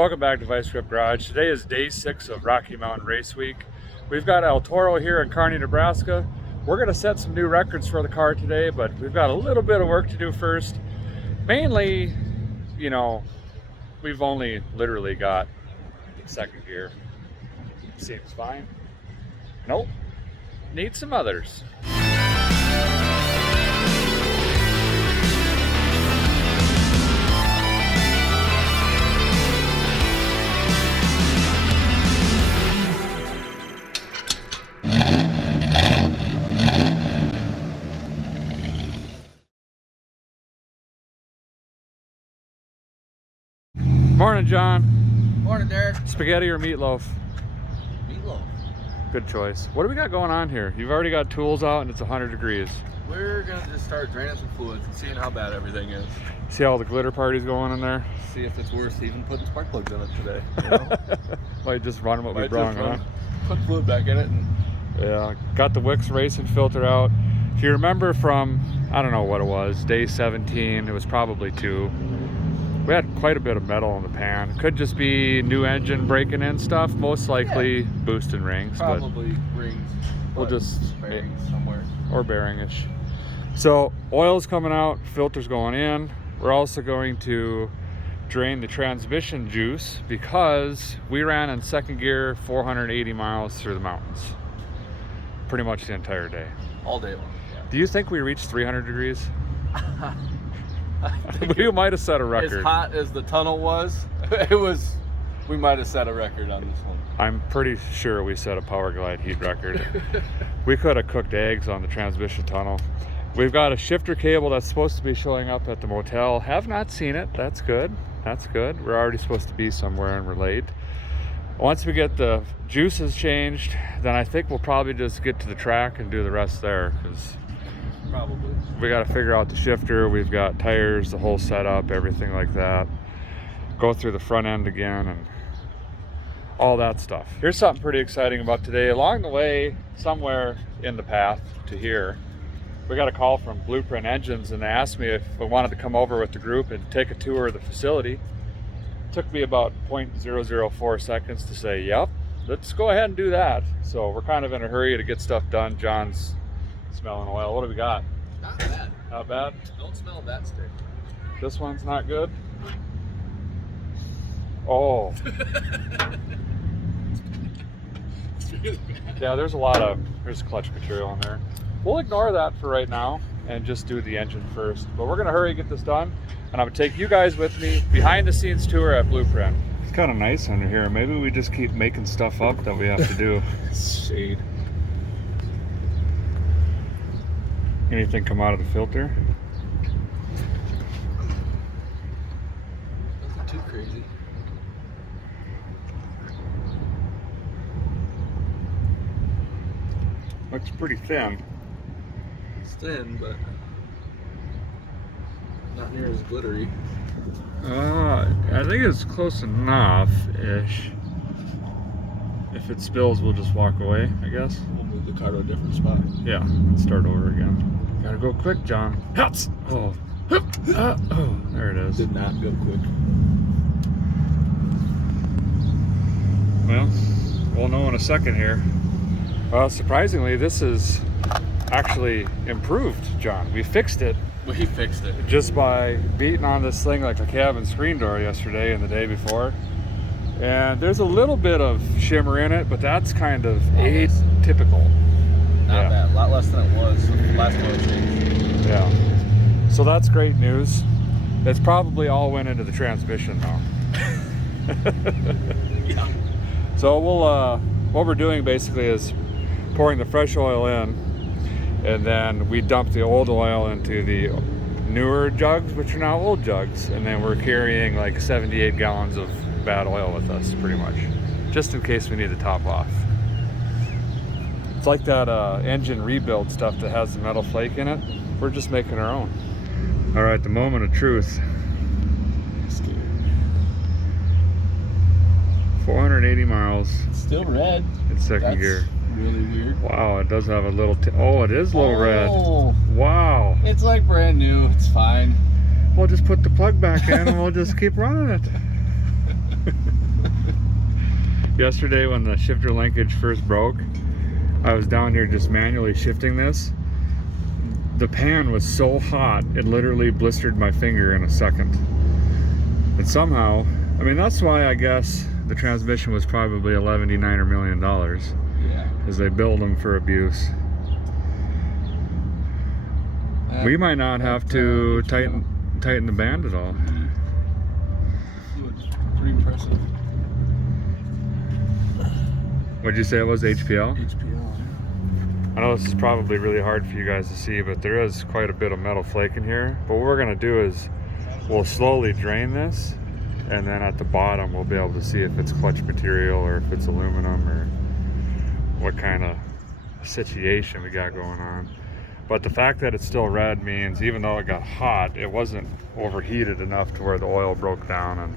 Welcome back to Vice Grip Garage. Today is day 6 of Rocky Mountain Race Week. We've got El Toro here in Kearney, Nebraska. We're going to set some new records for the car today, but we've got a little bit of work to do first. Mainly, you know, we've only literally got second gear. Seems fine. Nope. Need some others. Morning, John. Morning, Derek. Spaghetti or meatloaf? Meatloaf. Good choice. What do we got going on here? You've already got tools out and it's 100 degrees. We're gonna just start draining some fluids and seeing how bad everything is. See all the glitter parties going in there? See if it's worth even putting spark plugs in it today. You know? Might just run what we brung, huh? Put fluid back in it and... Yeah, got the Wix racing filter out. If you remember from, I don't know what it was, day 17, it was probably 2. We had quite a bit of metal in the pan. Could just be new engine breaking in stuff, most likely boosting rings. Probably rings. We'll just bearings somewhere. Or bearing-ish. So oil's coming out, filter's going in. We're also going to drain the transmission juice because we ran in second gear 480 miles through the mountains. Pretty much the entire day. All day long. Yeah. Do you think we reached 300 degrees? We might have set a record. As hot as the tunnel was, we might have set a record on this one. I'm pretty sure we set a Power Glide heat record. We could have cooked eggs on the transmission tunnel. We've got a shifter cable that's supposed to be showing up at the motel. Have not seen it. That's good. That's good. We're already supposed to be somewhere and we're late. Once we get the juices changed, then I think we'll probably just get to the track and do the rest there, because probably we got to figure out the shifter. We've got tires, the whole setup, everything like that. Go through the front end again and all that stuff. Here's something pretty exciting about today. Along the way, somewhere in the path to here, we got a call from Blueprint Engines, and they asked me if I wanted to come over with the group and take a tour of the facility. It took me about 0.004 seconds to say, yep, let's go ahead and do that. So we're kind of in a hurry to get stuff done. John's smelling oil. What do we got? Not bad. Not bad? Don't smell that stick. This one's not good? Oh. Yeah, there's clutch material in there. We'll ignore that for right now and just do the engine first. But we're gonna hurry and get this done, and I'm gonna take you guys with me behind the scenes tour at Blueprint. It's kind of nice under here. Maybe we just keep making stuff up that we have to do. Shade. Anything come out of the filter? Nothing too crazy. Looks pretty thin. It's thin, but not near as glittery. I think it's close enough-ish. If it spills, we'll just walk away, I guess. We'll move the car to a different spot. Yeah, let's start over again. Gotta go quick, John. Huts! Oh. Oh, there it is. Did not go quick. Well, we'll know in a second here. Surprisingly, this is actually improved, John. We fixed it. We fixed it. Just by beating on this thing like a cabin screen door yesterday and the day before. And there's a little bit of shimmer in it, but that's kind of atypical. Not bad. A lot less than it was the last oil change. Yeah. So that's great news. It's probably all went into the transmission though. Yeah. So we'll what we're doing basically is pouring the fresh oil in, and then we dump the old oil into the newer jugs, which are now old jugs, and then we're carrying like 78 gallons of bad oil with us, pretty much, just in case we need to top off. It's like that engine rebuild stuff that has the metal flake in it. We're just making our own. All right, the moment of truth. 480 miles. It's still red. It's second gear. Really weird. Wow, it does have a little. Oh, it is a little red. Wow. It's like brand new. It's fine. We'll just put the plug back in and we'll just keep running it. Yesterday when the shifter linkage first broke, I was down here just manually shifting this. The pan was so hot, it literally blistered my finger in a second. And somehow, I mean, that's why I guess the transmission was probably $11 million. Yeah. Because they build them for abuse. We might not have to tighten the band at all. Fluid's pretty impressive. What'd you say it was, HPL? HPL. I know this is probably really hard for you guys to see, but there is quite a bit of metal flake in here. But what we're gonna do is we'll slowly drain this, and then at the bottom we'll be able to see if it's clutch material or if it's aluminum or what kind of situation we got going on. But the fact that it's still red means even though it got hot, it wasn't overheated enough to where the oil broke down. And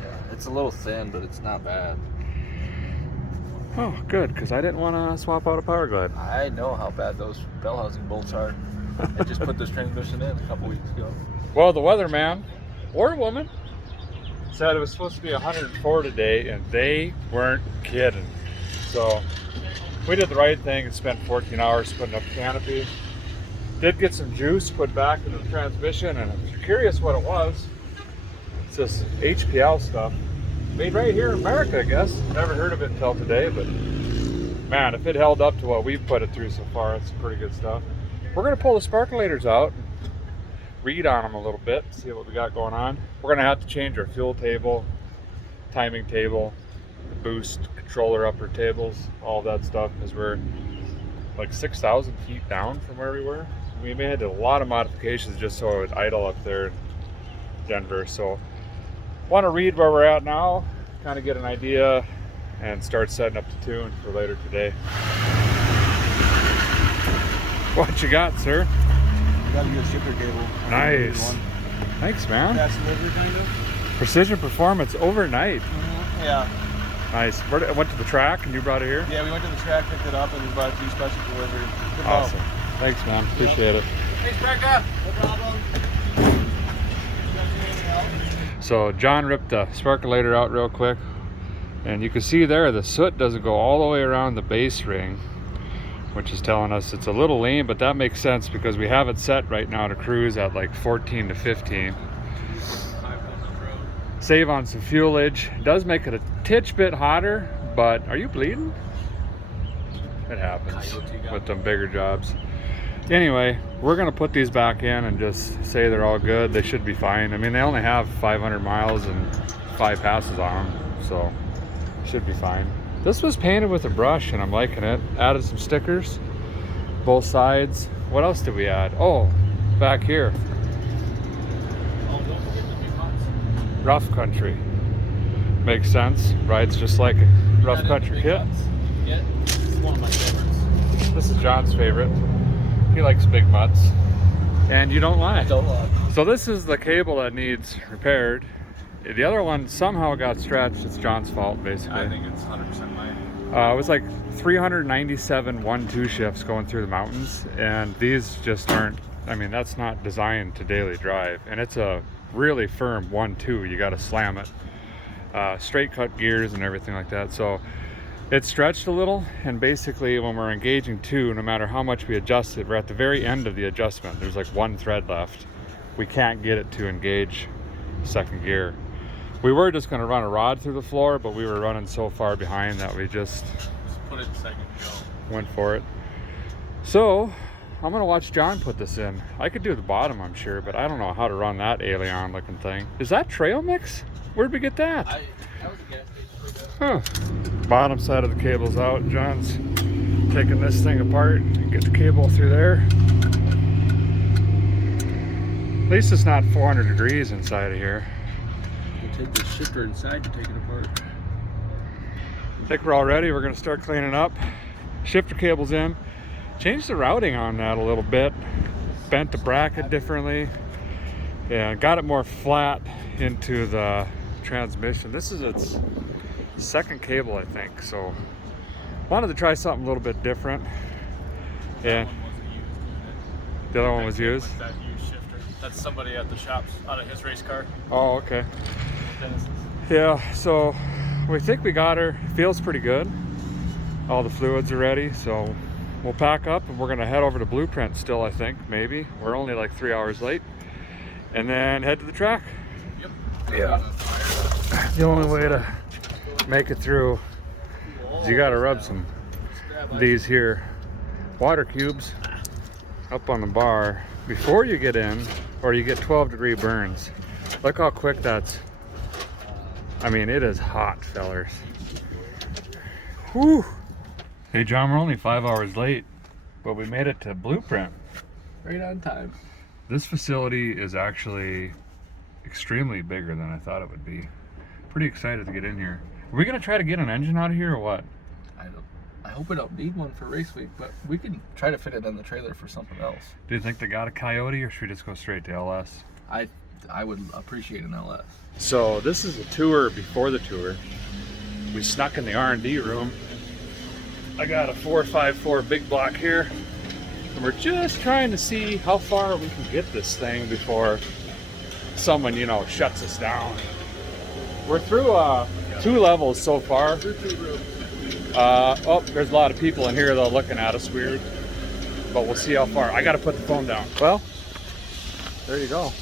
Yeah, it's a little thin, but it's not bad. oh, good, because I didn't want to swap out a power glide. I know how bad those bell housing bolts are. I just put this transmission in a couple weeks ago. Well, the weatherman or woman said it was supposed to be 104 today, and they weren't kidding. So we did the right thing and spent 14 hours putting up canopy. Did get some juice put back into the transmission, and if you're curious what it was, it's this HPL stuff made right here in America, I guess. Never heard of it until today, but man, if it held up to what we've put it through so far, it's pretty good stuff. We're gonna pull the sparkulators out, read on them a little bit, see what we got going on. We're gonna have to change our fuel table, timing table, the boost controller upper tables, all that stuff, because we're like 6,000 feet down from where we were. We made a lot of modifications just so it would idle up there in Denver. So want to read where we're at now, kind of get an idea, and start setting up the tune for later today. What you got, sir? Got a good shifter cable. Nice. Thanks, man. Fast delivery, kind of. Precision Performance overnight. Yeah. Nice. I went to the track and you brought it here? Yeah, we went to the track, picked it up, and we brought it to you special delivery. Good Awesome. Thanks, man. Appreciate it. Thanks, Becca. No problem. So John ripped the sparkulator out real quick, and you can see there the soot doesn't go all the way around the base ring, which is telling us it's a little lean, but that makes sense because we have it set right now to cruise at like 14 to 15. Save on some fuelage. It does make it a titch bit hotter, but are you bleeding? It happens with them bigger jobs. Anyway, we're gonna put these back in and just say they're all good. They should be fine. I mean, they only have 500 miles and 5 passes on them, so should be fine. This was painted with a brush and I'm liking it. Added some stickers, both sides. What else did we add? Oh, back here. Rough country. Makes sense. Rides just like a rough country kit. Yeah, it's one of my favorites. This is John's favorite. He likes big mutts. And you don't lie. I don't lie. So this is the cable that needs repaired. The other one somehow got stretched. It's John's fault, basically. I think it's 100% mine. It was like 397 1-2 shifts going through the mountains, and these just aren't, I mean, that's not designed to daily drive, and it's a really firm 1-2. You got to slam it. Straight cut gears and everything like that. So it's stretched a little, and basically when we're engaging 2, no matter how much we adjust it, we're at the very end of the adjustment. There's like 1 thread left. We can't get it to engage second gear. We were just going to run a rod through the floor, but we were running so far behind that we just put it in second go. Went for it. So I'm going to watch John put this in. I could do the bottom, I'm sure, but I don't know how to run that alien looking thing. Is that trail mix? Where'd we get that? That was a gas station for that. Huh. Bottom side of the cable's out. John's taking this thing apart and get the cable through there. At least it's not 400 degrees inside of here. We'll take the shifter inside to take it apart. I think we're all ready. We're going to start cleaning up. Shifter cable's in. Changed the routing on that a little bit. Bent the bracket differently. Yeah, got it more flat into the transmission. This is its second cable, I think. So wanted to try something a little bit different. Yeah. The other one was used? That used shifter. That's somebody at the shops out of his race car. Oh, okay. Dennis's. Yeah, so we think we got her. Feels pretty good. All the fluids are ready, so we'll pack up and we're gonna head over to Blueprint still, I think, maybe. We're only like 3 hours late. And then head to the track. Yep. Yeah. The only way to make it through is you gotta rub some of these here water cubes up on the bar before you get in, or you get 12-degree burns. Look how quick that's, I mean, it is hot, fellers. Whew. Hey John, we're only 5 hours late, but we made it to Blueprint. Right on time. This facility is actually extremely bigger than I thought it would be. Pretty excited to get in here. Are we gonna try to get an engine out of here or what? I hope we don't need one for race week, but we can try to fit it in the trailer for something else. Do you think they got a Coyote, or should we just go straight to LS? I would appreciate an LS. So this is a tour before the tour. We snuck in the R&D room. I got a 454 big block here, and we're just trying to see how far we can get this thing before someone, you know, shuts us down. We're through 2 levels so far. Oh, there's a lot of people in here though looking at us weird, but we'll see how far. I gotta put the phone down. Well, there you go.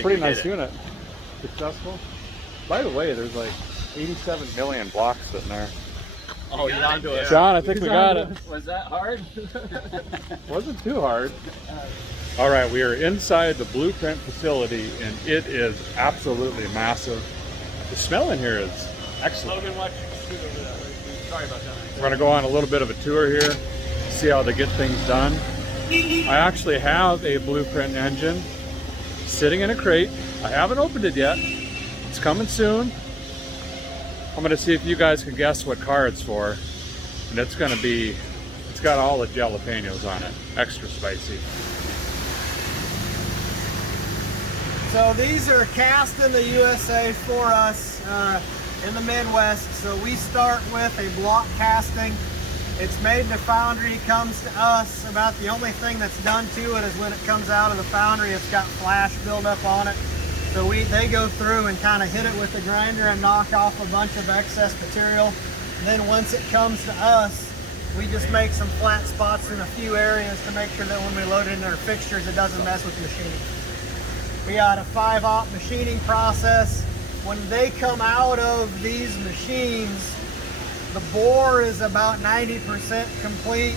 Pretty nice unit. Successful. By the way, there's like 87 million blocks sitting there. Oh, you're onto it. John, I think we got it. Was that hard? Wasn't too hard. All right, we are inside the Blueprint facility, and it is absolutely massive. The smell in here is excellent. Sorry about that. We're gonna go on a little bit of a tour here, see how they get things done. I actually have a Blueprint engine sitting in a crate. I haven't opened it yet. It's coming soon. I'm gonna see if you guys can guess what car it's for. And it's got all the jalapenos on it. Extra spicy. So these are cast in the USA for us in the Midwest. So we start with a block casting. It's made in the foundry, comes to us. About the only thing that's done to it is when it comes out of the foundry, it's got flash buildup on it. So they go through and kind of hit it with the grinder and knock off a bunch of excess material. Then once it comes to us, we just make some flat spots in a few areas to make sure that when we load it into our fixtures, it doesn't mess with the machining. We got a 5-op machining process. When they come out of these machines, the bore is about 90% complete.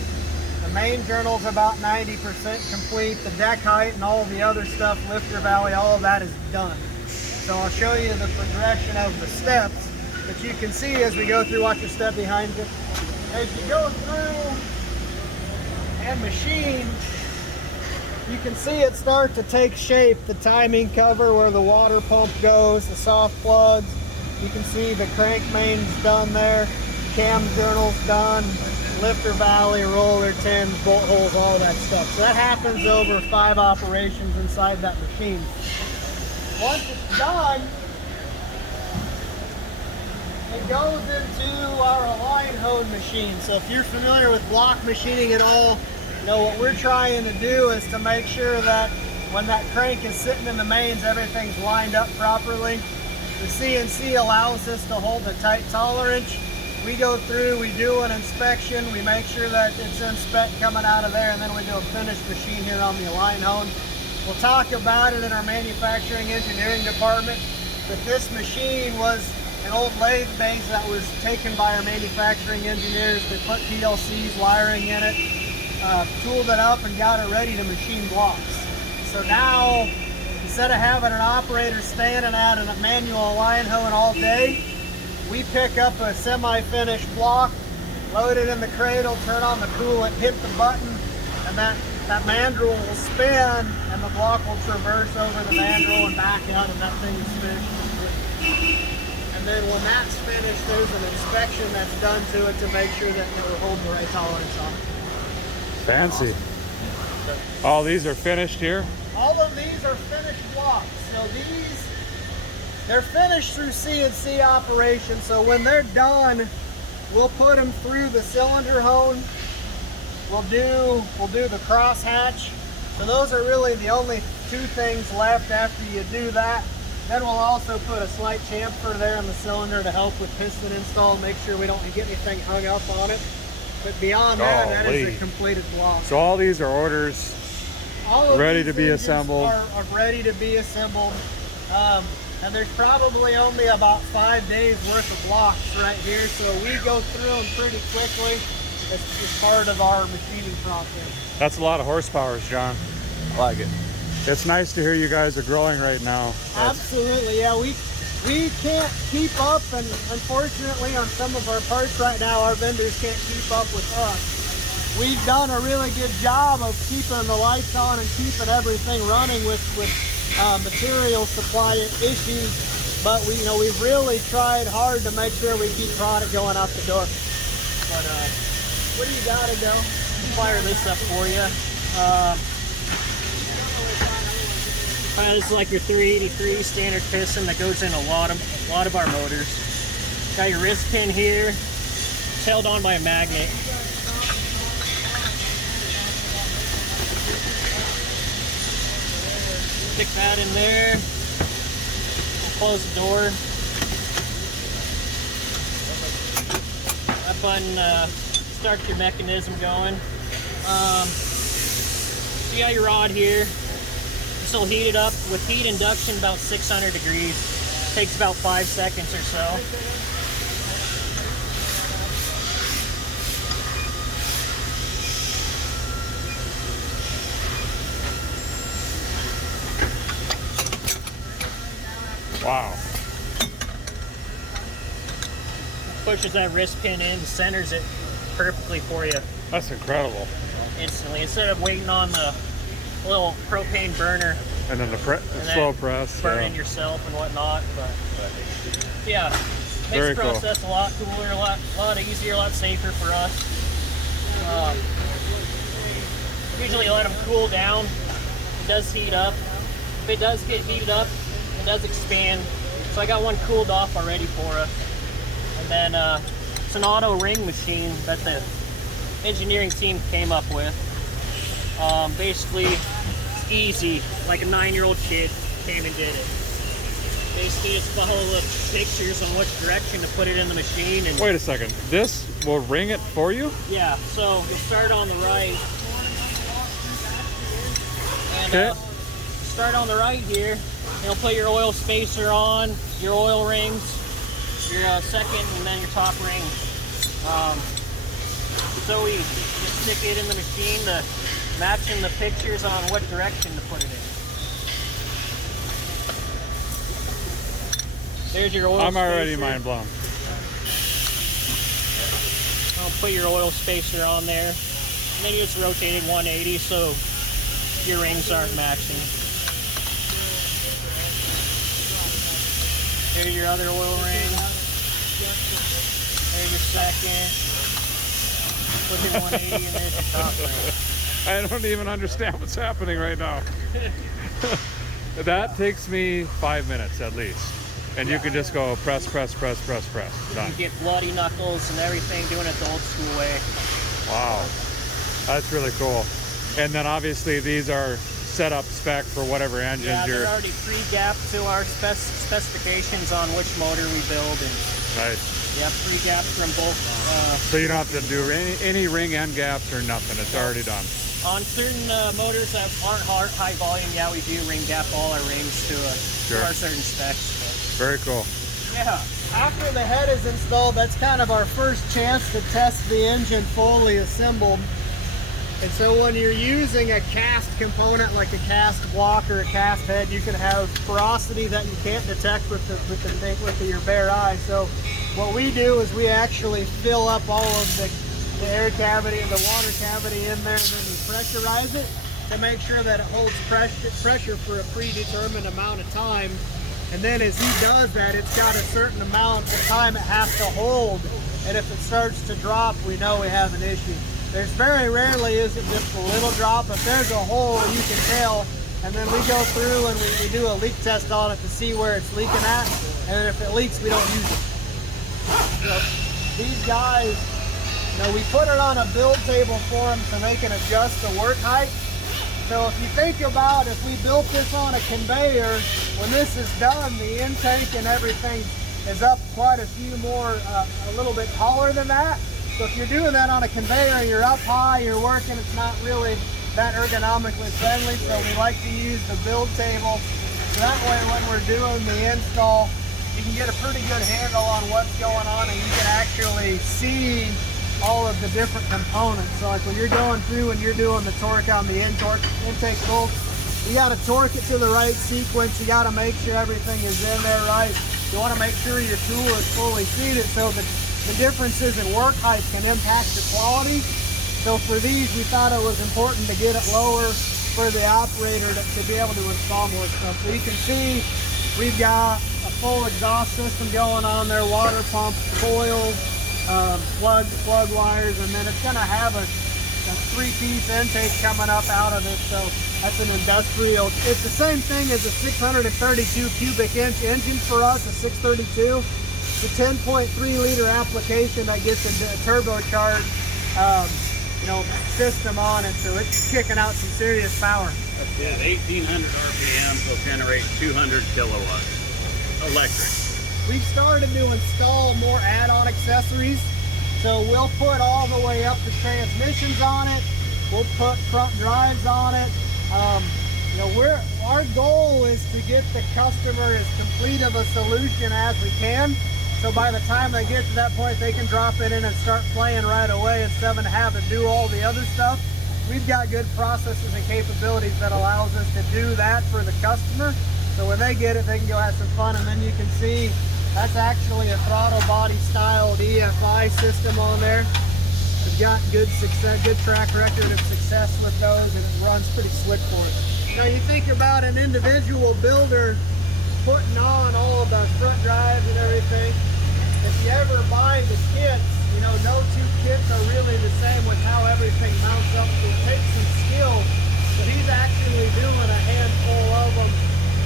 The main journal is about 90% complete. The deck height and all the other stuff, lifter valley, all of that is done. So I'll show you the progression of the steps that you can see as we go through. Watch your step behind you. As you go through and machine, you can see it start to take shape. The timing cover where the water pump goes, the soft plugs. You can see the crank main's done there. Cam journal's done. Lifter valley, roller tins, bolt holes, all that stuff. So that happens over 5 operations inside that machine. Once it's done, it goes into our align hone machine. So if you're familiar with block machining at all, you know what we're trying to do is to make sure that when that crank is sitting in the mains, everything's lined up properly. The CNC allows us to hold a tight tolerance. We go through, we do an inspection, we make sure that it's in spec coming out of there, and then we do a finished machine here on the align hone. We'll talk about it in our manufacturing engineering department, but this machine was an old lathe base that was taken by our manufacturing engineers. They put PLCs, wiring in it, tooled it up and got it ready to machine blocks. So now, instead of having an operator standing at a manual align hone all day, we pick up a semi-finished block, load it in the cradle, turn on the coolant, hit the button, and that mandrel will spin, and the block will traverse over the mandrel and back out, and that thing is finished. And then when that's finished, there's an inspection that's done to it to make sure that we're holding the right tolerance on it. Fancy. All these are finished here? All of these are finished blocks. So they're finished through CNC operation. So when they're done, we'll put them through the cylinder hone. We'll do the cross hatch. So those are really the only 2 things left after you do that. Then we'll also put a slight chamfer there in the cylinder to help with piston install, make sure we don't get anything hung up on it. But beyond that, that is a completed block. So all these are orders ready to be assembled. Are ready to be assembled. And there's probably only about 5 days worth of blocks right here. So we go through them pretty quickly as part of our machining process. That's a lot of horsepower, John. I like it. It's nice to hear you guys are growing right now. Absolutely, yeah. We can't keep up, and unfortunately on some of our parts right now, our vendors can't keep up with us. We've done a really good job of keeping the lights on and keeping everything running with material supply issues, but we've really tried hard to make sure we keep product going out the door. But what do you got to go? Fire this up for you. This is like your 383 standard piston that goes in a lot of our motors. Got your wrist pin here. It's held on by a magnet. Stick that in there. We'll close the door. That button starts your mechanism going. So you got your rod here. This will heat it up with heat induction about 600 degrees. Takes about 5 seconds or so. Wow. Pushes that wrist pin in, centers it perfectly for you. That's incredible. Instantly, instead of waiting on the little propane burner And then the slow press. burning yourself and whatnot. But yeah, makes Very the process a lot cooler, a lot easier, a lot safer for us. Usually let them cool down. It does heat up. If it does get heated up, it does expand. So I got one cooled off already for us. And then it's an auto ring machine that the engineering team came up with. Basically, it's easy, like a 9-year-old kid came and did it. Basically, just follow the pictures on which direction to put it in the machine. And wait a second, this will ring it for you? yeah, so you'll start on the right. And Okay. Start on the right here. You'll put your oil spacer on, your oil rings, your second, and then your top ring. So we just stick it in the machine to matching the pictures on what direction to put it in. There's your oil I'm already spacer. mind blown. I'll put your oil spacer on there, and then you just rotate it 180 so your rings aren't matching. There's your other oil ring. There's your second. Put your 180 and there's your top ring. I don't even understand what's happening right now. That takes me 5 minutes at least. And you can just go press, press, press, press, press. Done. You get bloody knuckles and everything, doing it the old school way. Wow. That's really cool. And then obviously these are set up spec for whatever engines Yeah, you're... they're already pre-gapped to our specifications on which motor we build. And Nice. yeah, pre-gapped from both. So you don't have to do any ring end gaps or nothing. It's already done. On certain motors that aren't high volume, yeah, we do ring gap all our rings to our certain specs. Very cool. Yeah. After the head is installed, that's kind of our first chance to test the engine fully assembled. And so when you're using a cast component like a cast block or a cast head, you can have porosity that you can't detect with your bare eye. So what we do is we actually fill up all of the air cavity and the water cavity in there, and then we pressurize it to make sure that it holds pressure for a predetermined amount of time. And then as he does that, it's got a certain amount of time it has to hold. And if it starts to drop, we know we have an issue. There's very rarely is it just a little drop. If there's a hole, you can tell. And then we go through and we do a leak test on it to see where it's leaking at. And then if it leaks, we don't use it. So these guys, we put it on a build table for them so they can adjust the work height. So if you think about if we built this on a conveyor, when this is done, the intake and everything is up quite a few more, a little bit taller than that. So if you're doing that on a conveyor, you're up high, you're working, it's not really that ergonomically friendly. So we like to use the build table. So that way when we're doing the install, you can get a pretty good handle on what's going on and you can actually see all of the different components. So like when you're going through and you're doing the torque on the intake bolt, you got to torque it to the right sequence. You got to make sure everything is in there right. You want to make sure your tool is fully seated so that the differences in work height can impact the quality. So for these, we thought it was important to get it lower for the operator to be able to install more stuff. So you can see we've got a full exhaust system going on there, water pump, coils, plugs, plug wires, and then it's going to have a 3-piece intake coming up out of it. So that's an industrial. It's the same thing as a 632 cubic inch engine for us, a 632. It's a 10.3 liter application that gets a turbocharged system on it, so it's kicking out some serious power. Yeah, 1,800 RPMs will generate 200 kilowatts electric. We've started to install more add-on accessories, so we'll put all the way up to transmissions on it. We'll put front drives on it. Our goal is to get the customer as complete of a solution as we can. So by the time they get to that point, they can drop it in and start playing right away instead of having to do all the other stuff. We've got good processes and capabilities that allows us to do that for the customer. So when they get it, they can go have some fun. And then you can see that's actually a throttle body styled EFI system on there. We've got good success, good track record of success with those, and it runs pretty slick for us. Now you think about an individual builder putting on all of the front drives and everything. If you ever buy the kits, no two kits are really the same with how everything mounts up. So it takes some skill, but he's actually doing a handful of them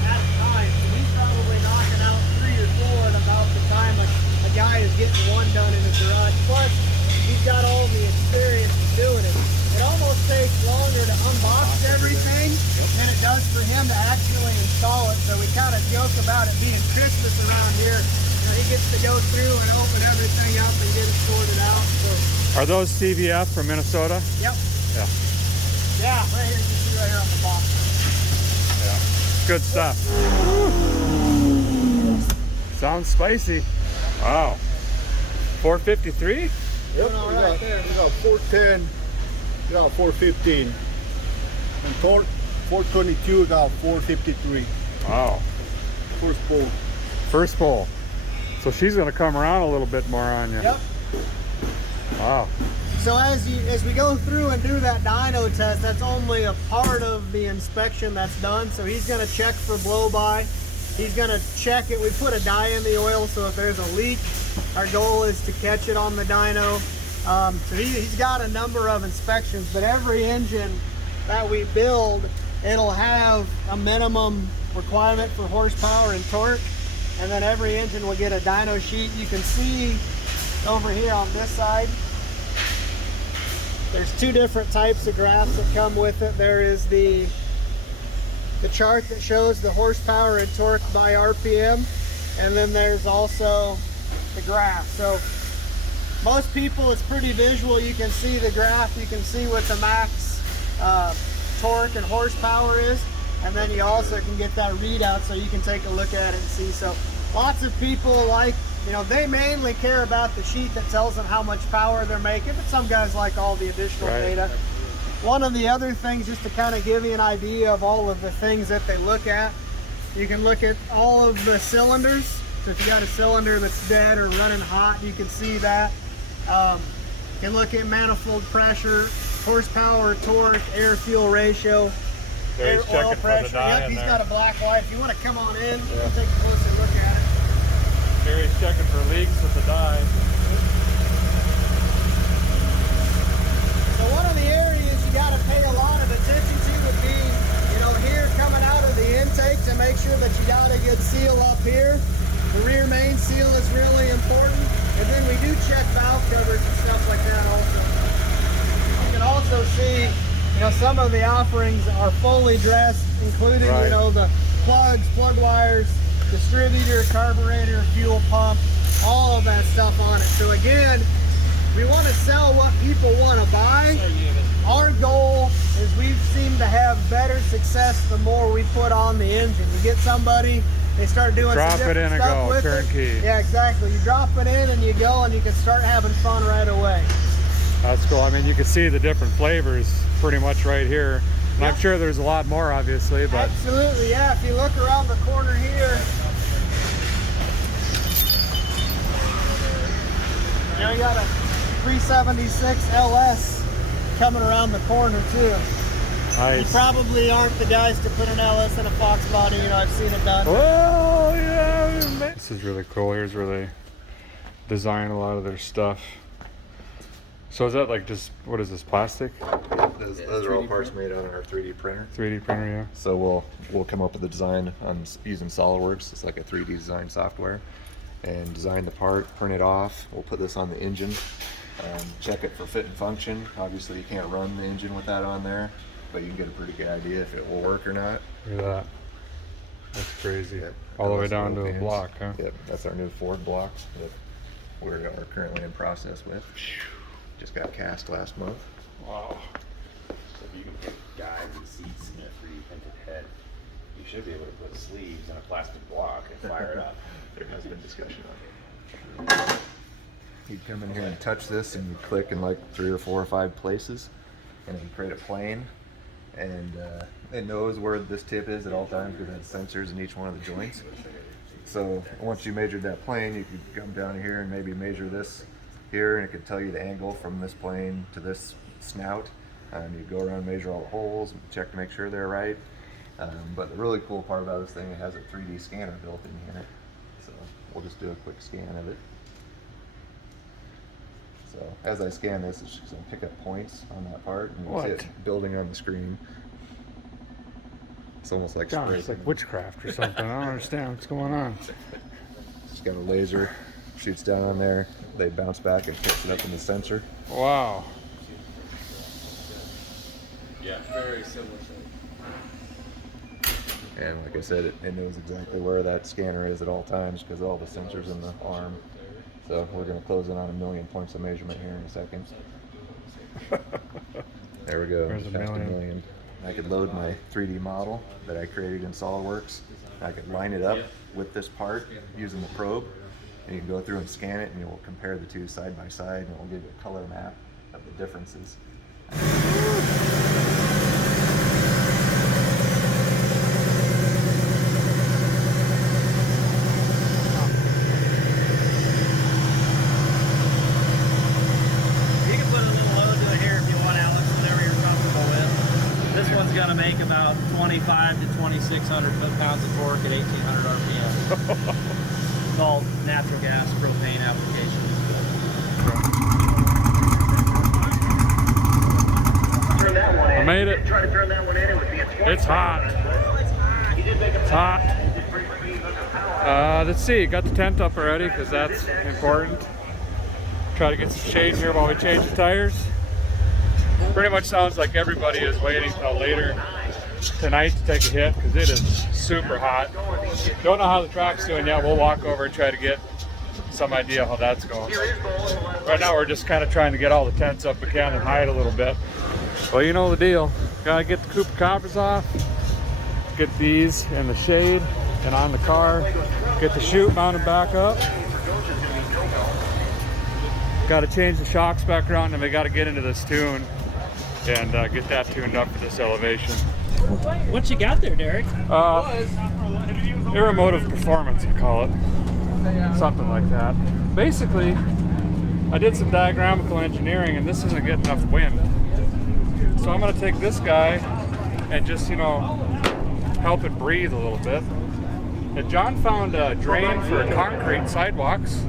at a time. So he's probably knocking out 3 or 4 at about the time a guy is getting one done in his garage. Plus, he's got all the experience of doing it. It almost takes longer to unbox everything than it does for him to actually install it. So we kind of joke about it being Christmas around here. He gets to go through and open everything up and get it sorted out. So. Are those CVF from Minnesota? Yep. Yeah. Yeah, right here, you can see right here on the box. Yeah. Good stuff. Sounds spicy. Wow. 453? Yep, Doing all right there. we got 410, we got 415, and torque 422, we got 453. Wow. First pull. First pull. So she's going to come around a little bit more on you. Yep. Wow. So as we go through and do that dyno test, that's only a part of the inspection that's done. So he's going to check for blow by. He's going to check it. We put a dye in the oil, so if there's a leak, our goal is to catch it on the dyno. So he's got a number of inspections, but every engine that we build, it'll have a minimum requirement for horsepower and torque. And then every engine will get a dyno sheet. You can see over here on this side, there's 2 different types of graphs that come with it. There is the chart that shows the horsepower and torque by RPM, and then there's also the graph. So most people, it's pretty visual. You can see the graph, you can see what the max torque and horsepower is, and then you also can get that readout so you can take a look at it and see. So lots of people they mainly care about the sheet that tells them how much power they're making, but some guys like all the additional data. One of the other things, just to kind of give you an idea of all of the things that they look at, you can look at all of the cylinders. So if you got a cylinder that's dead or running hot, you can see that. You can look at manifold pressure, horsepower, torque, air-fuel ratio, There he's checking for the dye Yep, in he's there. got a black light. If you want to come on in, we'll take a closer look at it. Here he's checking for leaks with the dye. So one of the areas you got to pay a lot of attention to would be, here coming out of the intake, to make sure that you got a good seal up here. The rear main seal is really important. And then we do check valve covers and stuff like that also. You can also see You know, some of the offerings are fully dressed, including, Right. you know, the plugs, plug wires, distributor, carburetor, fuel pump, all of that stuff on it. So again, we want to sell what people want to buy. Our goal is we seem to have better success the more we put on the engine. You get somebody, they start doing Drop some it different in and stuff go, with turnkey. it. Yeah, exactly. You drop it in and you go, and you can start having fun right away. That's cool. I mean, you can see the different flavors pretty much right here. And I'm Yep. sure there's a lot more, obviously, but Absolutely, yeah. If you look around the corner here, you know, you got a 376 LS coming around the corner too. You nice. probably aren't the guys to put an LS in a Fox body. You know, I've seen it done. Oh, yeah. This is really cool. Here's where they design a lot of their stuff. So is that like just, what is this, plastic? Those are all parts made on our 3D printer. 3D printer, yeah. So we'll come up with a design on using SolidWorks. It's like a 3D design software, and design the part, print it off. We'll put this on the engine, check it for fit and function. Obviously, you can't run the engine with that on there, but you can get a pretty good idea if it will work or not. Look at that. That's crazy. Yep. All the way Those down to little a pins. block, huh? Yep, that's our new Ford block that we are currently in process with. Just got cast last month. Wow. So if you can put guides and seats in a 3D printed head, you should be able to put sleeves in a plastic block and fire it up. There has been discussion on it. You'd come in here and touch this, and you click in like 3 or 4 or 5 places, and it can create a plane. And it knows where this tip is at all times because it has sensors in each one of the joints. So once you measured that plane, you could come down here and maybe measure this here, and it could tell you the angle from this plane to this snout. You go around and measure all the holes, and check to make sure they're right. But the really cool part about this thing, it has a 3D scanner built in here. So we'll just do a quick scan of it. So as I scan this, it's just going to pick up points on that part, and you'll see What? it building on the screen. It's almost like God, spray it's like paint. witchcraft or something. I don't understand what's going on. It's got a laser, shoots down on there, they bounce back and picks it up in the sensor. Wow. Yeah, very similar. And like I said, it knows exactly where that scanner is at all times because all the sensors in the arm. So we're going to close in on 1 million points of measurement here in a second. There we go. There's a Past million. 1 million. I could load my 3D model that I created in SolidWorks. I could line it up with this part using the probe, and you can go through and scan it, and you will compare the two side by side, and it will give you a color map of the differences. You can put a little load to it here if you want, Alex, whatever you're comfortable with. This one's gonna make about 25 to 2,600 foot-pounds of torque at 1,800 RPM. It's all natural gas propane application. I made it. It's hot. It's hot. Let's see, got the tent up already because that's important. Try to get some shade here while we change the tires. Pretty much sounds like everybody is waiting till later tonight to take a hit because it is super hot. Don't know how the track's doing yet. We'll walk over and try to get some idea how that's going. Right now we're just kind of trying to get all the tents up we can and hide a little bit. Well, you know the deal. Gotta get the Cooper covers off, get these in the shade and on the car, get the chute mounted back up. Got to change the shocks back around, and we got to get into this tune and get that tuned up for this elevation. What you got there, Derek? Aeromotive performance, I call it. Something like that. Basically, I did some diagramical engineering, and this isn't getting enough wind. So I'm going to take this guy and just, you know, help it breathe a little bit. And John found a drain for concrete sidewalks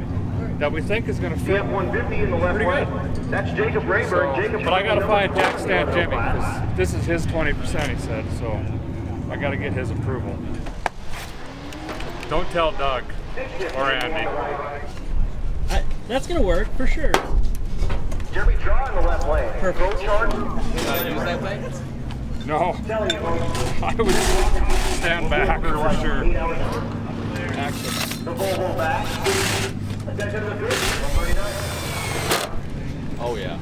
that we think is going to fit pretty good. That's Jacob Rayburn. So, but I got to find Jack Stan Jimmy because this is his 20%, he said. So I got to get his approval. Don't tell Doug or Andy. That's gonna work for sure. Jeremy, draw in the left lane. Perfect. Charge. Use that thing? No, I would stand back for sure. The Volvo back. Attention to the group. 139. Oh yeah.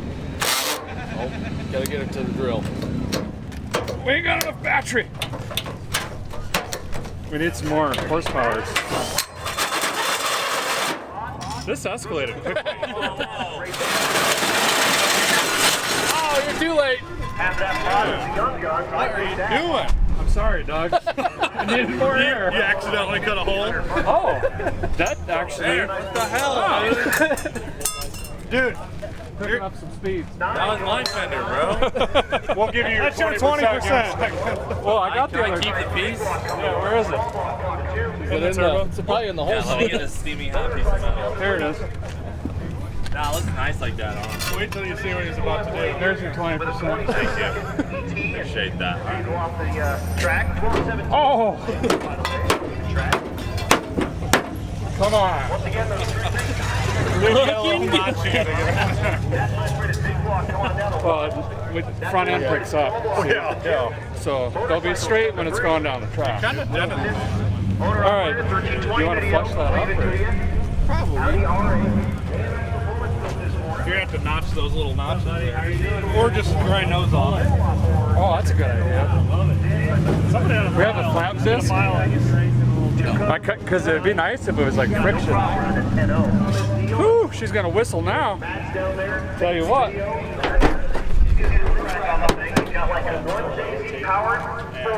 Oh, gotta get it to the drill. We ain't got enough battery. We need some more horsepower. This escalated quickly. Oh, you're too late. Have that product, the young guns. What are you doing? I'm sorry, Doug. I needed more air. You accidentally cut a hole. Oh, that actually. What the hell? Dude, picking up some speed. That was my fender, bro. We'll give you That's your 20%. Well, I got the other. Keep the piece. Yeah, where is it? It's probably in the hole. Let me get a steamy hot piece of metal. There it is. Nah, it looks nice like that on. Wait till you see what he's about to do. There's your 20%. Thank you. Appreciate that. Go off the track. 1217. Oh! Come on. Once again, those Well, with front end picks up. Yeah. So they'll be straight when it's going down the track. All right. You want to flush that up? Probably. You have to notch those little knots, or just grind those off. Oh, that's a good idea. We have a flap disc. Because it'd be nice if it was like friction. Whew, she's gonna whistle now. Tell you what.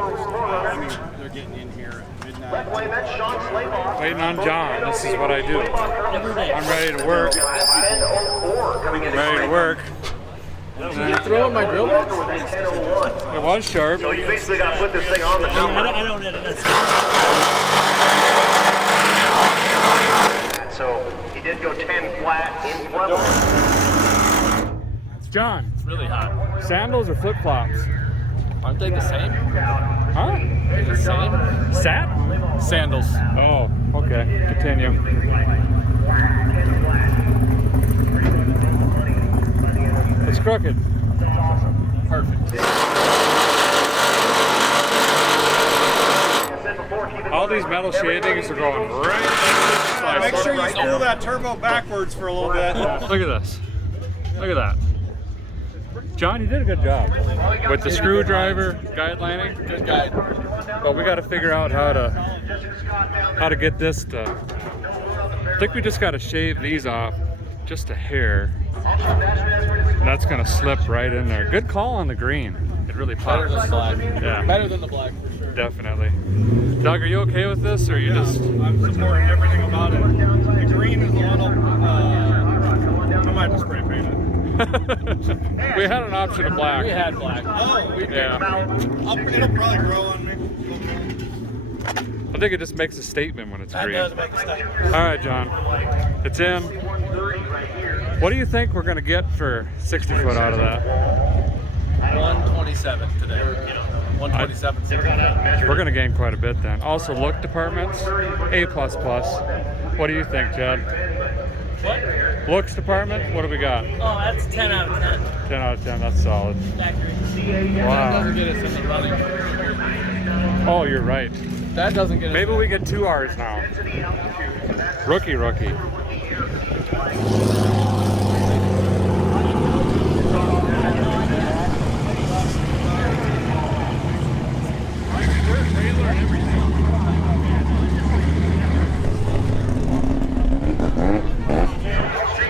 They're getting in here at midnight. Waiting on John. This is what I do. I'm ready to work. Ready to work. You throw in my drill bit? It was sharp. So you basically got to put this thing on the number. I don't edit this. So he did go 10 flat in level. John, It's really hot. sandals or flip-flops? Aren't they the same? Huh? The same? Sat? Sandals. Oh, okay. Continue. It's crooked. Perfect. All these metal shavings are going right. Make sure you spool that turbo backwards for a little bit. Look at this. Look at that. John, you did a good job with the screwdriver guidelining. Good guide. But we got to figure out how to get this to. I think we just got to shave these off just a hair. And that's gonna slip right in there. Good call on the green. It really Better pops. than the black. Yeah. Better than the black for sure. Definitely. Doug, are you okay with this, or you just? I'm supporting everything about it. The green is a little. I might just spray paint it. We had an option of black. We had black. Oh, Yeah. it'll probably grow on me. I think it just makes a statement when it's That green. does make a statement. All right, John. It's in. What do you think we're gonna get for 60 foot out of that? 127 today. 127. We're gonna gain quite a bit then. Also, look departments, A++. What do you think, Jed? What? Looks department, what do we got? Oh, that's 10 out of 10. 10 out of 10, that's solid. Accurate. That Wow. doesn't get us in the running. Oh, you're right. That doesn't get us. Maybe we get 2 R's now. Rookie.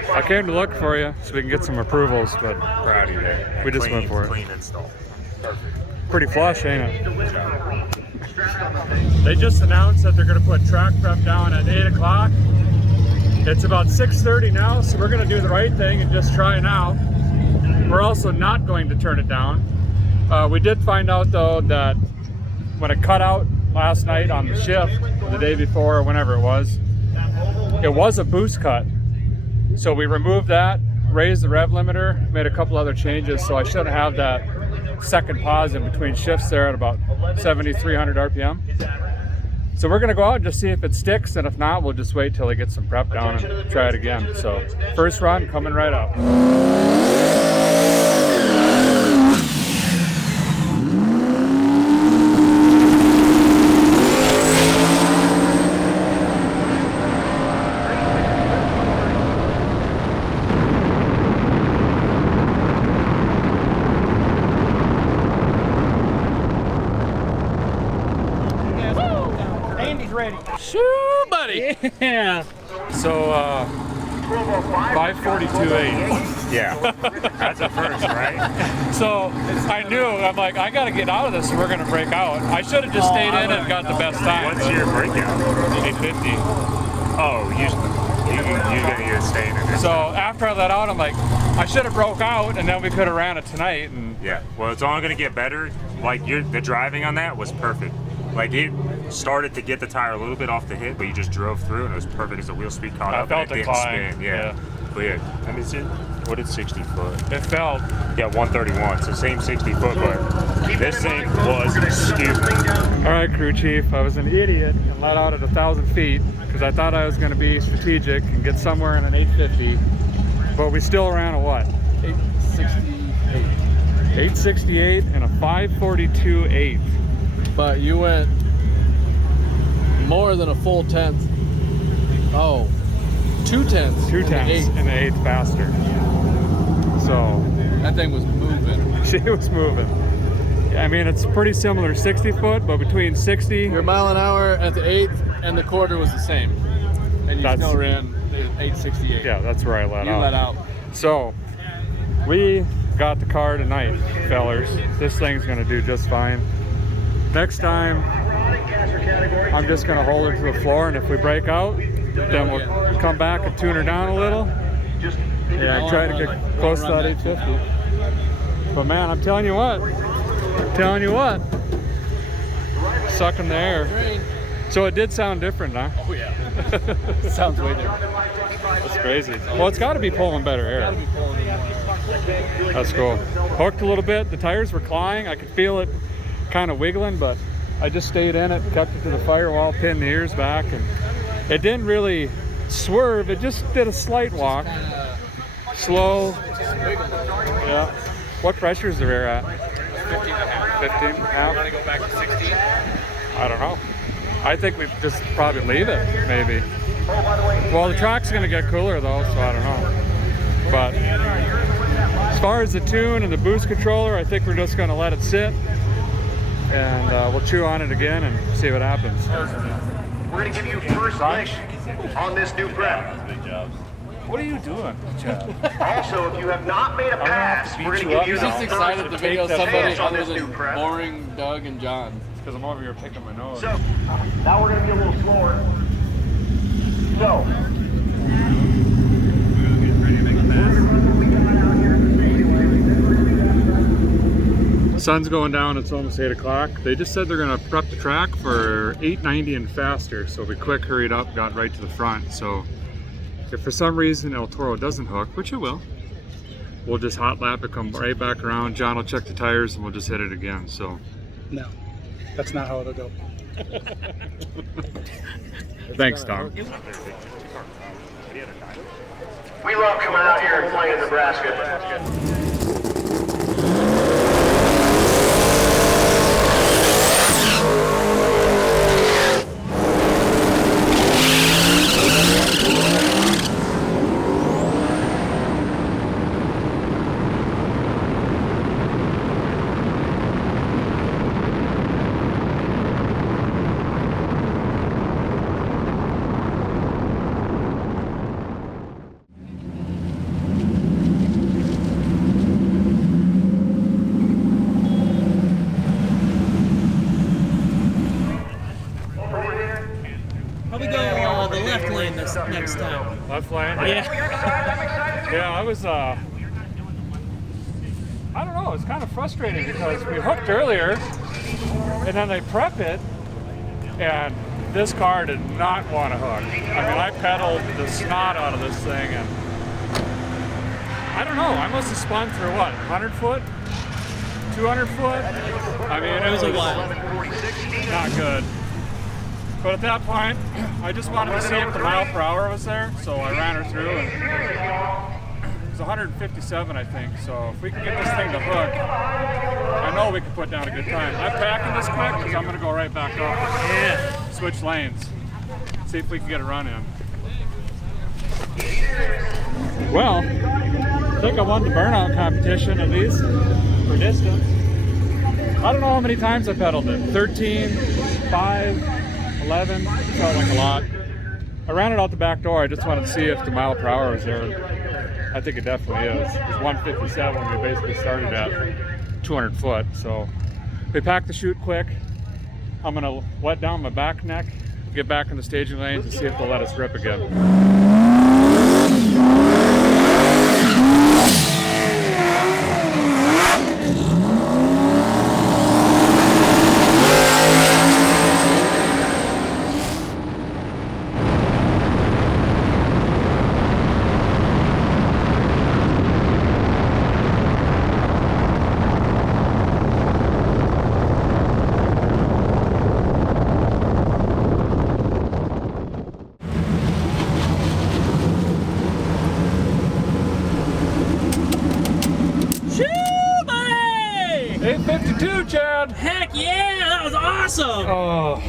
I came to look for you so we can get some approvals, but Proud of you there. we just went for it. Clean install. Pretty flush, ain't it? They just announced that they're going to put track prep down at 8 o'clock. It's about 6:30 now, so we're going to do the right thing and just try now. We're also not going to turn it down. We did find out, though, that when it cut out last night on the shift, the day before, or whenever it was a boost cut. So we removed that, raised the rev limiter, made a couple other changes, so I shouldn't have that second pause in between shifts there at about 7,300 RPM. So we're gonna go out and just see if it sticks, and if not, we'll just wait till it gets some prep down and try it again. So first run coming right up. Andy's ready. Shoo, buddy! Yeah. So 5:42.8. Yeah, that's a first, right? So I knew, I'm like, I gotta get out of this, or we're gonna break out. I should have just stayed in and got the best time. What's your breakout? 8:50. Oh, you're gonna get staying in this. So after I let out, I'm like, I should have broke out, and then we could have ran it tonight. And Yeah, well, it's only gonna get better. Like the driving on that was perfect. Like it started to get the tire a little bit off the hit, but you just drove through, and it was perfect as the wheel speed caught I up. felt and it the didn't climb, spin. yeah. But yeah, I mean, what did 60 foot? it felt. Yeah, 131. So same 60 foot, but this thing was stupid. All right, crew chief, I was an idiot and let out at 1,000 feet because I thought I was going to be strategic and get somewhere in an 850, but we still ran a what? 868 and a 5:42.8. But you went more than a full tenth. Oh, 2/10. 2/10 and the 8 faster. So That thing was moving. she was moving. I mean, it's pretty similar 60 foot, but between 60, Your mile an hour at the 8th and the quarter was the same. And you That's- still ran the 868. yeah, that's where I let You out. let out. So we got the car tonight, fellers. This thing's gonna do just fine. Next time, I'm just gonna hold her to the floor, and if we break out, then we'll come back and tune her down a little. Yeah, and try to get close to that 850. But man, I'm telling you what, sucking the air. So it did sound different, huh? Oh yeah. It sounds way different. That's crazy. Well, it's gotta be pulling better air. That's cool. Hooked a little bit, the tires were clawing, I could feel it kind of wiggling, but I just stayed in it, kept it to the firewall, pinned the ears back, and it didn't really swerve, it just did a slight walk. Slow. Yeah. What pressure is the rear at? 15 and a half. Want to go back to 16? I don't know. I think we just probably leave it, maybe. Well, the track's gonna get cooler though, so I don't know. But as far as the tune and the boost controller, I think we're just gonna let it sit, and we'll chew on it again and see what happens. We're going to give you first lick on this new prep. What are you doing, Chad? Also, if you have not made a pass, we're going to give you He's the just first excited to video that somebody chance on other this new than prep. boring Doug and John. Because I'm over here picking my nose. So, now we're going to be a little slower. So, Sun's going down, it's almost 8 o'clock. They just said they're gonna prep the track for 890 and faster, so we quick hurried up, got right to the front. So if for some reason El Toro doesn't hook, which it will, we'll just hot lap it, come right back around. John will check the tires and we'll just hit it again. So No, that's not how it'll go. thanks, Tom. we love coming out here and playing Nebraska. Probably go the left lane next time. Left lane? Yeah. Yeah, I was, I don't know, it's kind of frustrating because we hooked earlier and then they prep it and this car did not want to hook. I mean, I pedaled the snot out of this thing and I don't know, I must have spun through what, 100 foot? 200 foot? I mean, it was a while. not good. But at that point, I just wanted to see if the mile per hour was there, so I ran her through, and it was 157, I think. So if we can get this thing to hook, I know we can put down a good time. I'm packing this quick because I'm going to go right back up. Yeah. Switch lanes. See if we can get a run in. Well, I think I won the burnout competition, at least for distance. I don't know how many times I pedaled it. 13, 5, 11, felt like a lot. I ran it out the back door. I just wanted to see if the mile per hour was there. I think it definitely is. It's 157. We basically started at 200 foot. So we packed the chute quick. I'm gonna let down my back neck, get back in the staging lanes and see if they'll let us rip again. Chad. Heck yeah, that was awesome. Oh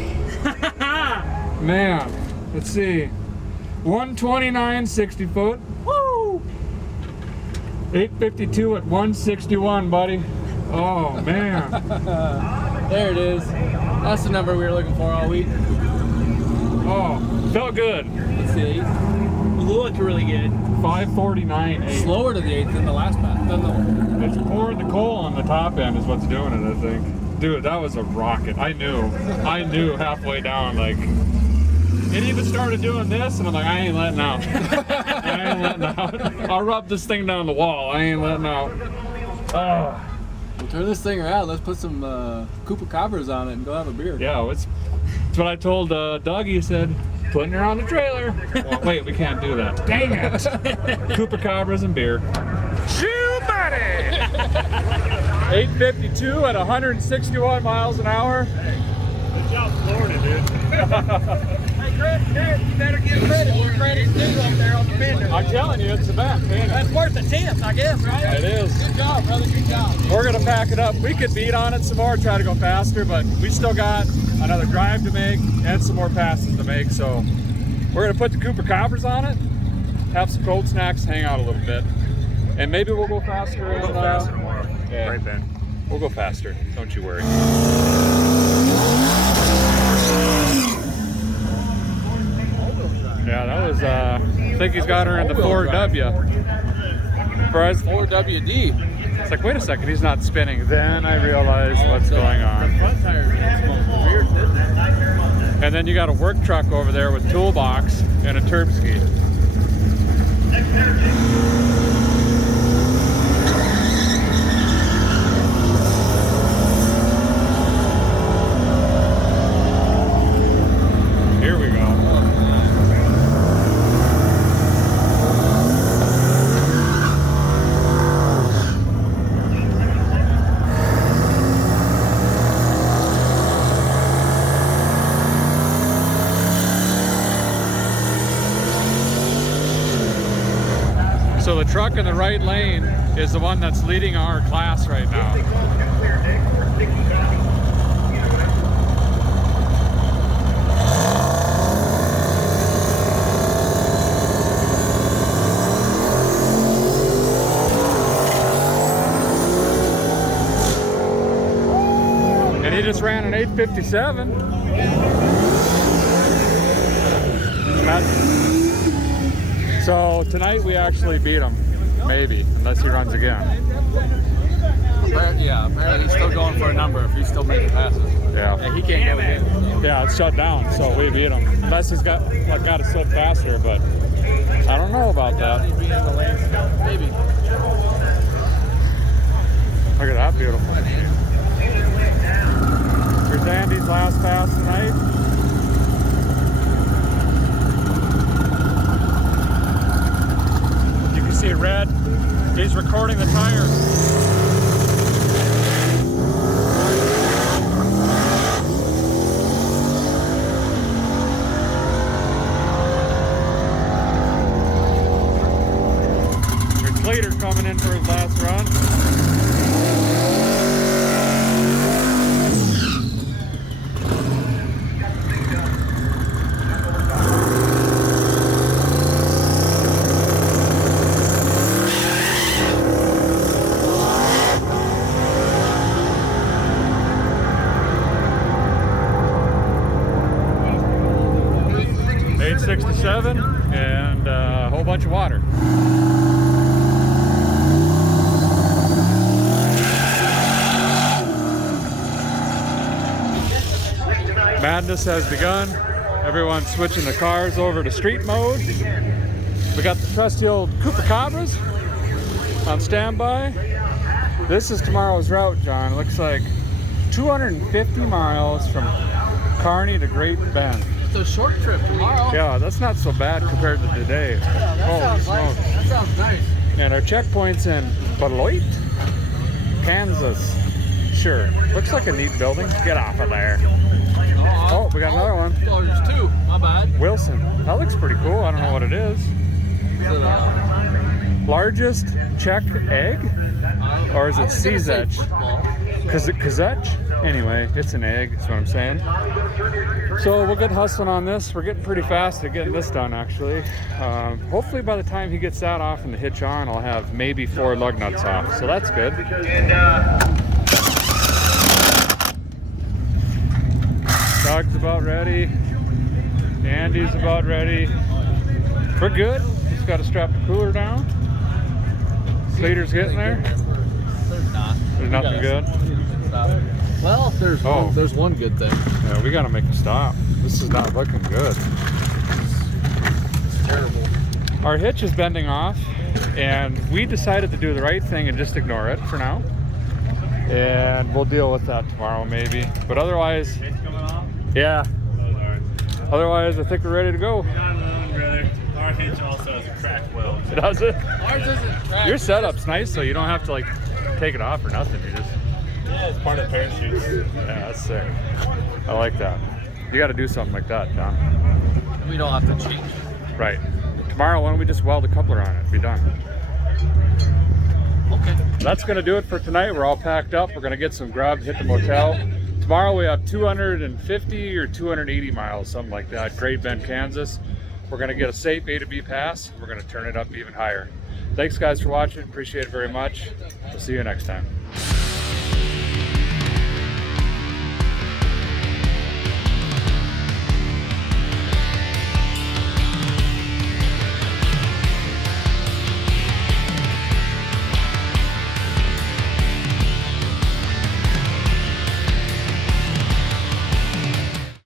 man, let's see, 129 60 foot. Woo! 852 at 161, buddy. Oh man. There it is. That's the number we were looking for all week. Oh, felt good. Let's see. Looked really good. 549. Slower to the 8th than the last pass. It's pouring the coal on the top end is what's doing it, I think. Dude, that was a rocket. I knew halfway down, like, it even started doing this, and I'm like, I ain't letting out. I ain't letting out. I'll rub this thing down the wall. I ain't letting out. Oh. We'll turn this thing around. Let's put some Chupacabras on it and go have a beer. Yeah, it's what I told Doug. He said, putting her on the trailer. Well, wait, we can't do that. Dang it. Chupacabras and beer. Shoe buddy! 852 at 161 miles an hour. Good job, Florida, dude. Hey, Chris, you better get credit where credit's due up there on the bender. I'm telling you, it's the best, man. That's worth a 10th, I guess, right? It is. Good job, brother. Good job. We're gonna pack it up. We could beat on it some more, try to go faster, but we still got another drive to make and some more passes to make. So we're gonna put the Chupacabras on it, have some cold snacks, hang out a little bit, and maybe we'll go faster. We'll go faster tomorrow. Yeah. Right, Ben? We'll go faster. Don't you worry. Yeah, that was. I think he's got her in the 4W. For us, 4WD. it's like, wait a second, he's not spinning. Then I realized what's going on. And then you got a work truck over there with toolbox and a turb ski. Here we go. So the truck in the right lane is the one that's leading our class right now. And he just ran an 857. So tonight we actually beat him, maybe, unless he runs again. Yeah, apparently he's still going for a number if he's still making passes. Yeah. He can't go in. Yeah, it's shut down, so we beat him. Unless he's got to slip faster, but I don't know about that. Maybe. Look at that beautiful. Here's Andy's last pass tonight. You can see red. He's recording the tires. Slater coming in for his last run. .867 and a whole bunch of water. Madness has begun. Everyone's switching the cars over to street mode. We got the trusty old Chupacabras on standby. This is tomorrow's route, John. It looks like 250 miles from Kearney to Great Bend. It's a short trip tomorrow. Yeah, that's not so bad compared to today. Yeah, that sounds nice. And our checkpoint's in Beloit, Kansas. Sure. Looks like a neat building. Get off of there. Oh, we got another one. Oh, there's two. My bad. Wilson. That looks pretty cool. I don't know what it is. Largest Czech egg? Or is it Czech? Kazech? Anyway, it's an egg, that's what I'm saying. So we'll get hustling on this. We're getting pretty fast at getting this done, actually. Hopefully by the time he gets that off and the hitch on, I'll have maybe 4 lug nuts off. So that's good. Doug's about ready. Andy's about ready. We're good. Just got to strap the cooler down. Slater's getting there. There's not. There's nothing good. Well, there's one good thing. Yeah, we got to make a stop. This is not looking good. It's terrible. Our hitch is bending off, and we decided to do the right thing and just ignore it for now. And we'll deal with that tomorrow, maybe. But otherwise, yeah. Otherwise, I think we're ready to go. Not alone, brother. Our hitch also has a cracked weld. Does it? Ours isn't cracked. Your setup's nice, so you don't have to like take it off or nothing. You just. Yeah, it's part of the parachutes. Yeah, that's sick. I like that. You got to do something like that, John. We don't have to change it. Right. Tomorrow, why don't we just weld a coupler on it? Be done. Okay. That's going to do it for tonight. We're all packed up. We're going to get some grub, hit the motel. Tomorrow we have 250 or 280 miles, something like that. Great Bend, Kansas. We're going to get a safe A to B pass. We're going to turn it up even higher. Thanks guys for watching. Appreciate it very much. We'll see you next time.